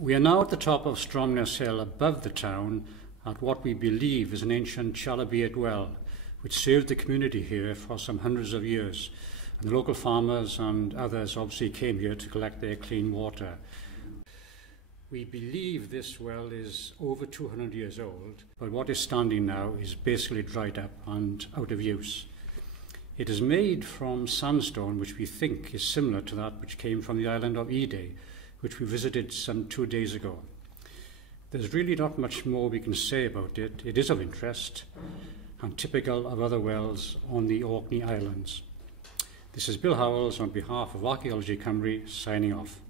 We are now at the top of Stromness Hill above the town at what we believe is an ancient chalybeate well which served the community here for some hundreds of years, and the local farmers and others obviously came here to collect their clean water. We believe this well is over 200 years old, but what is standing now is basically dried up and out of use. It is made from sandstone which we think is similar to that which came from the island of Ede, which we visited some 2 days ago. There's really not much more we can say about it. It is of interest and typical of other wells on the Orkney Islands. This is Bill Howells on behalf of Archaeology Cymru, signing off.